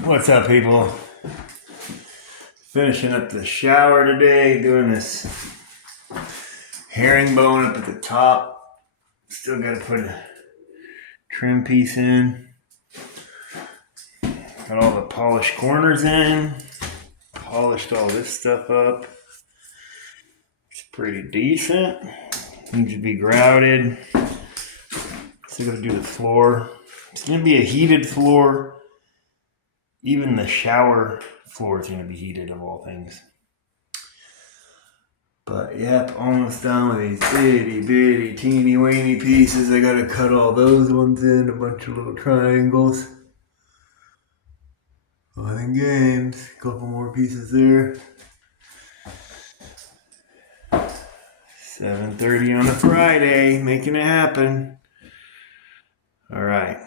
What's up, people? Finishing up the shower today, doing this herringbone up at the top. Still got to put a trim piece in. Got all the polished corners in. Polished all this stuff up. It's pretty decent. Needs to be grouted. Still got to do the floor. It's going to be a heated floor. Even the shower floor is going to be heated, of all things. But yep, almost done with these itty bitty teeny weeny pieces. I gotta cut all those ones in, a bunch of little triangles. Fun and games. A couple more pieces there. 7:30 on a Friday, making it happen. All right.